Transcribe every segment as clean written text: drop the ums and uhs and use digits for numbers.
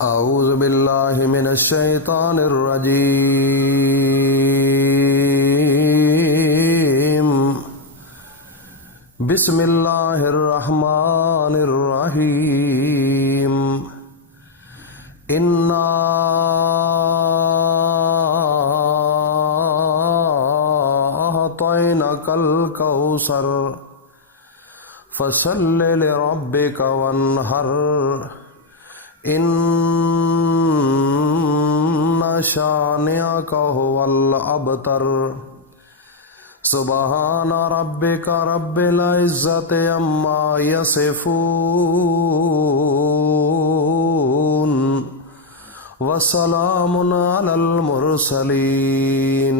اعوذ باللہ من الشیطان الرجیم بسم اللہ الرحمن الرحیم انا اعطیناک الکوثر فصل لربک وانحر ان شانئک هو الابتر سبحان ربک رب العزت عما یصفون وسلام علی المرسلین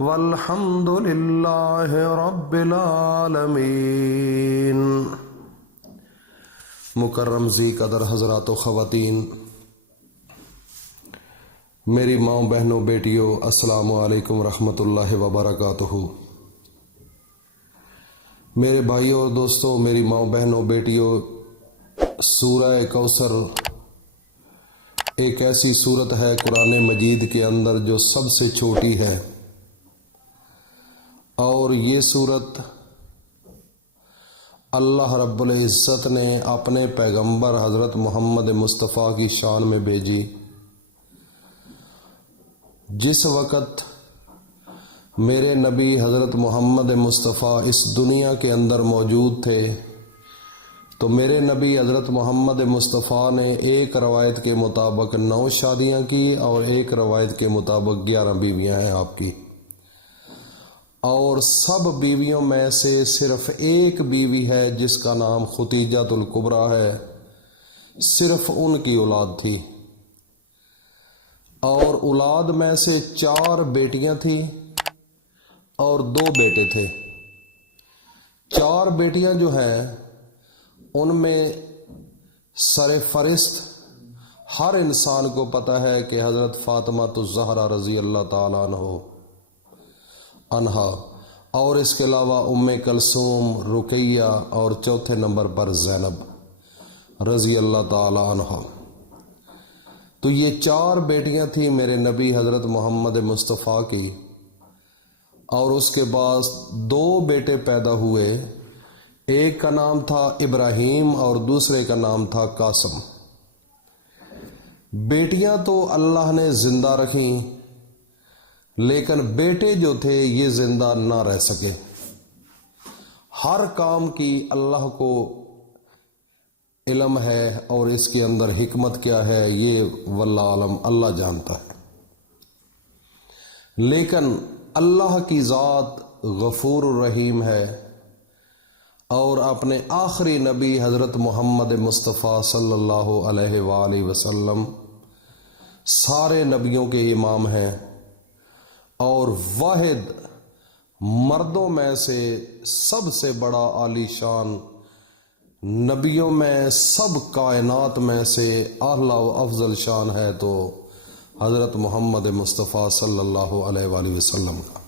والحمد للہ رب العالمین۔ مکرم ذی قدر حضرات و خواتین، میری ماں بہنوں بیٹیوں، السلام علیکم ورحمۃ اللہ وبرکاتہ۔ میرے بھائیوں اور دوستوں، میری ماں بہنوں بیٹیوں، سورہ کوثر ایک ایسی سورت ہے قرآن مجید کے اندر جو سب سے چھوٹی ہے، اور یہ سورت اللہ رب العزت نے اپنے پیغمبر حضرت محمد مصطفیٰ کی شان میں بھیجی۔ جس وقت میرے نبی حضرت محمد مصطفیٰ اس دنیا کے اندر موجود تھے تو میرے نبی حضرت محمد مصطفیٰ نے ایک روایت کے مطابق 9 شادیاں کی اور ایک روایت کے مطابق 11 بیویاں ہیں آپ کی، اور سب بیویوں میں سے صرف ایک بیوی ہے جس کا نام ختیجۃ الکبریٰ ہے، صرف ان کی اولاد تھی، اور اولاد میں سے 4 بیٹیاں تھیں اور 2 بیٹے تھے۔ 4 بیٹیاں جو ہیں ان میں سر فہرست ہر انسان کو پتہ ہے کہ حضرت فاطمہ الزہرا رضی اللہ تعالیٰ عنہا، اور اس کے علاوہ ام کلثوم، رقیہ، اور چوتھے نمبر پر زینب رضی اللہ تعالی عنہا۔ تو یہ 4 بیٹیاں تھیں میرے نبی حضرت محمد مصطفیٰ کی، اور اس کے بعد 2 بیٹے پیدا ہوئے، ایک کا نام تھا ابراہیم اور دوسرے کا نام تھا قاسم۔ بیٹیاں تو اللہ نے زندہ رکھیں، لیکن بیٹے جو تھے یہ زندہ نہ رہ سکے۔ ہر کام کی اللہ کو علم ہے، اور اس کے اندر حکمت کیا ہے یہ واللہ عالم، اللہ جانتا ہے۔ لیکن اللہ کی ذات غفور الرحیم ہے، اور اپنے آخری نبی حضرت محمد مصطفیٰ صلی اللہ علیہ وآلہ وسلم سارے نبیوں کے امام ہیں، اور واحد مردوں میں سے سب سے بڑا عالی شان، نبیوں میں سب کائنات میں سے اعلیٰ و افضل شان ہے تو حضرت محمد مصطفیٰ صلی اللہ علیہ وآلہ وسلم کا۔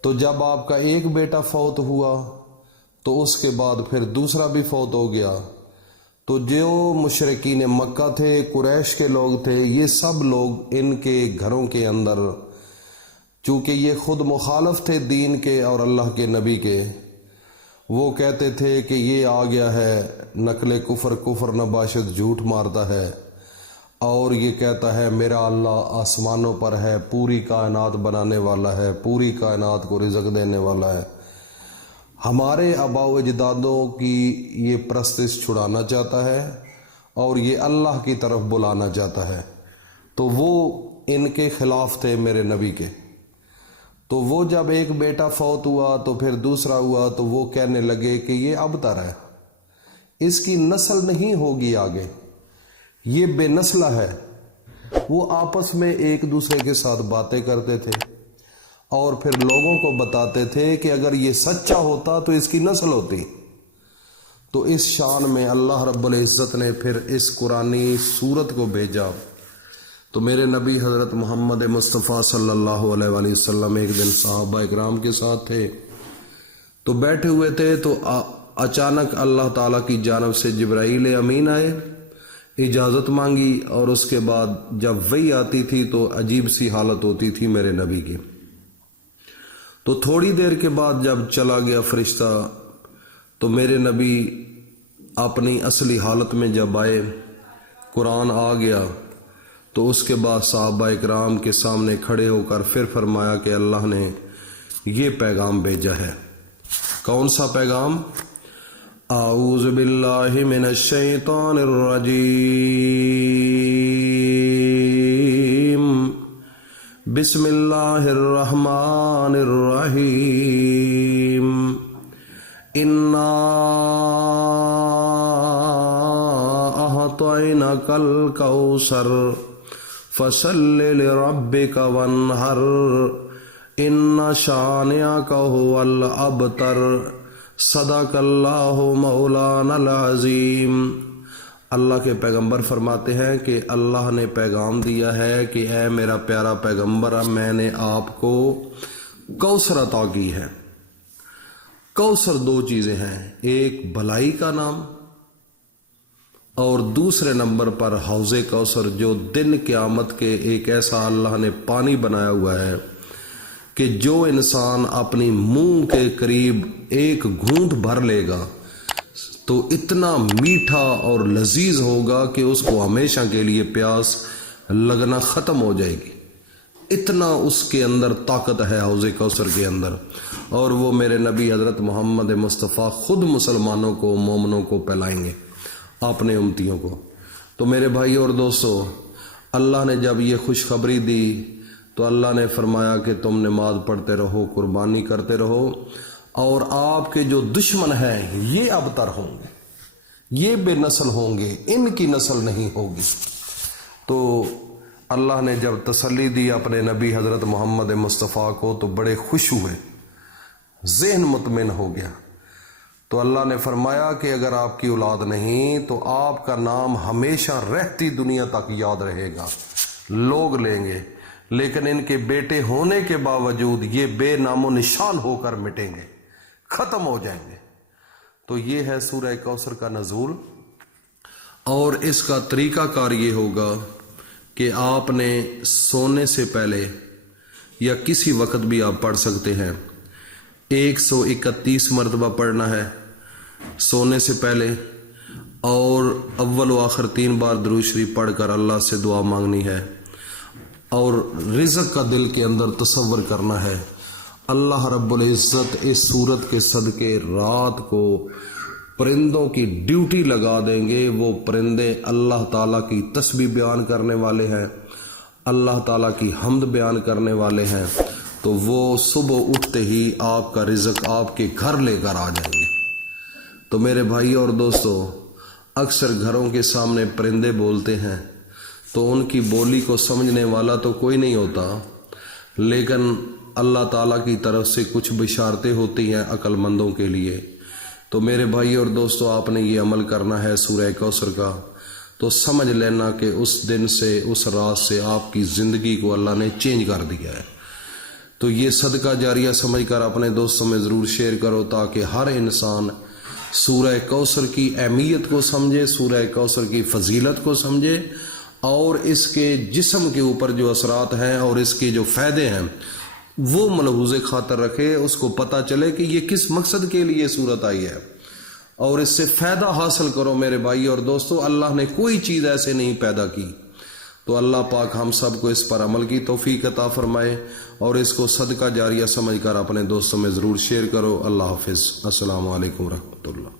تو جب آپ کا ایک بیٹا فوت ہوا تو اس کے بعد پھر دوسرا بھی فوت ہو گیا، تو جو مشرکین مکہ تھے، قریش کے لوگ تھے، یہ سب لوگ ان کے گھروں کے اندر، چونکہ یہ خود مخالف تھے دین کے اور اللہ کے نبی کے، وہ کہتے تھے کہ یہ آ گیا ہے نقل کفر نباشد، جھوٹ مارتا ہے، اور یہ کہتا ہے میرا اللہ آسمانوں پر ہے، پوری کائنات بنانے والا ہے، پوری کائنات کو رزق دینے والا ہے۔ ہمارے آباء و اجدادوں کی یہ پرستش چھڑانا چاہتا ہے اور یہ اللہ کی طرف بلانا چاہتا ہے، تو وہ ان کے خلاف تھے میرے نبی کے۔ تو وہ جب ایک بیٹا فوت ہوا تو پھر دوسرا ہوا، تو وہ کہنے لگے کہ یہ ابتر ہے، اس کی نسل نہیں ہوگی آگے، یہ بے نسلہ ہے۔ وہ آپس میں ایک دوسرے کے ساتھ باتیں کرتے تھے اور پھر لوگوں کو بتاتے تھے کہ اگر یہ سچا ہوتا تو اس کی نسل ہوتی۔ تو اس شان میں اللہ رب العزت نے پھر اس قرآنی سورت کو بھیجا۔ تو میرے نبی حضرت محمد مصطفیٰ صلی اللہ علیہ وآلہ وسلم ایک دن صحابہ اکرام کے ساتھ تھے، تو بیٹھے ہوئے تھے، تو اچانک اللہ تعالیٰ کی جانب سے جبرائیل امین آئے، اجازت مانگی، اور اس کے بعد جب وحی آتی تھی تو عجیب سی حالت ہوتی تھی میرے نبی کی۔ تو تھوڑی دیر کے بعد جب چلا گیا فرشتہ تو میرے نبی اپنی اصلی حالت میں جب آئے، قرآن آ گیا، تو اس کے بعد صحابہ اکرام کے سامنے کھڑے ہو کر پھر فرمایا کہ اللہ نے یہ پیغام بھیجا ہے۔ کون سا پیغام؟ اعوذ باللہ من الشیطان الرجیم، بسم اللہ الرحمن الرحیم، انا اعطیناک الکوثر فصل لربک وانحر ان شانئک هو الابتر، صدق اللہ مولانا العظیم۔ اللہ کے پیغمبر فرماتے ہیں کہ اللہ نے پیغام دیا ہے کہ اے میرا پیارا پیغمبر، میں نے آپ کو کوثر عطا کی ہے۔ کوثر دو چیزیں ہیں، ایک بلائی کا نام اور دوسرے نمبر پر حوض کوثر، جو دن قیامت کے ایک ایسا اللہ نے پانی بنایا ہوا ہے کہ جو انسان اپنی منہ کے قریب ایک گھونٹ بھر لے گا تو اتنا میٹھا اور لذیذ ہوگا کہ اس کو ہمیشہ کے لیے پیاس لگنا ختم ہو جائے گی، اتنا اس کے اندر طاقت ہے حوض کوثر کے اندر۔ اور وہ میرے نبی حضرت محمد مصطفیٰ خود مسلمانوں کو، مومنوں کو پلائیں گے، اپنے امتیوں کو۔ تو میرے بھائی اور دوستو، اللہ نے جب یہ خوشخبری دی تو اللہ نے فرمایا کہ تم نماز پڑھتے رہو، قربانی کرتے رہو، اور آپ کے جو دشمن ہیں یہ ابتر ہوں گے، یہ بے نسل ہوں گے، ان کی نسل نہیں ہوگی۔ تو اللہ نے جب تسلی دی اپنے نبی حضرت محمد مصطفیٰ کو تو بڑے خوش ہوئے، ذہن مطمئن ہو گیا۔ تو اللہ نے فرمایا کہ اگر آپ کی اولاد نہیں تو آپ کا نام ہمیشہ رہتی دنیا تک یاد رہے گا، لوگ لیں گے، لیکن ان کے بیٹے ہونے کے باوجود یہ بے نام و نشان ہو کر مٹیں گے، ختم ہو جائیں گے۔ تو یہ ہے سورہ کوثر کا نزول، اور اس کا طریقہ کار یہ ہوگا کہ آپ نے سونے سے پہلے یا کسی وقت بھی آپ پڑھ سکتے ہیں، 131 مرتبہ پڑھنا ہے سونے سے پہلے، اور اول و آخر 3 بار درود شریف پڑھ کر اللہ سے دعا مانگنی ہے، اور رزق کا دل کے اندر تصور کرنا ہے۔ اللہ رب العزت اس صورت کے صدقے رات کو پرندوں کی ڈیوٹی لگا دیں گے۔ وہ پرندے اللہ تعالیٰ کی تسبیح بیان کرنے والے ہیں، اللہ تعالیٰ کی حمد بیان کرنے والے ہیں، تو وہ صبح اٹھتے ہی آپ کا رزق آپ کے گھر لے کر آ جائیں گے۔ تو میرے بھائی اور دوستو، اکثر گھروں کے سامنے پرندے بولتے ہیں تو ان کی بولی کو سمجھنے والا تو کوئی نہیں ہوتا، لیکن اللہ تعالیٰ کی طرف سے کچھ بشارتیں ہوتی ہیں عقل مندوں کے لیے۔ تو میرے بھائی اور دوستو، آپ نے یہ عمل کرنا ہے سورہ کوثر کا، تو سمجھ لینا کہ اس دن سے، اس رات سے آپ کی زندگی کو اللہ نے چینج کر دیا ہے۔ تو یہ صدقہ جاریہ سمجھ کر اپنے دوستوں میں ضرور شیئر کرو، تاکہ ہر انسان سورہ کوثر کی اہمیت کو سمجھے، سورہ کوثر کی فضیلت کو سمجھے، اور اس کے جسم کے اوپر جو اثرات ہیں اور اس کے جو فائدے ہیں وہ ملحوظ خاطر رکھے، اس کو پتہ چلے کہ یہ کس مقصد کے لیے صورت آئی ہے، اور اس سے فائدہ حاصل کرو میرے بھائی اور دوستو۔ اللہ نے کوئی چیز ایسے نہیں پیدا کی، تو اللہ پاک ہم سب کو اس پر عمل کی توفیق عطا فرمائے، اور اس کو صدقہ جاریہ سمجھ کر اپنے دوستوں میں ضرور شیئر کرو۔ اللہ حافظ، السلام علیکم ورحمۃ اللہ۔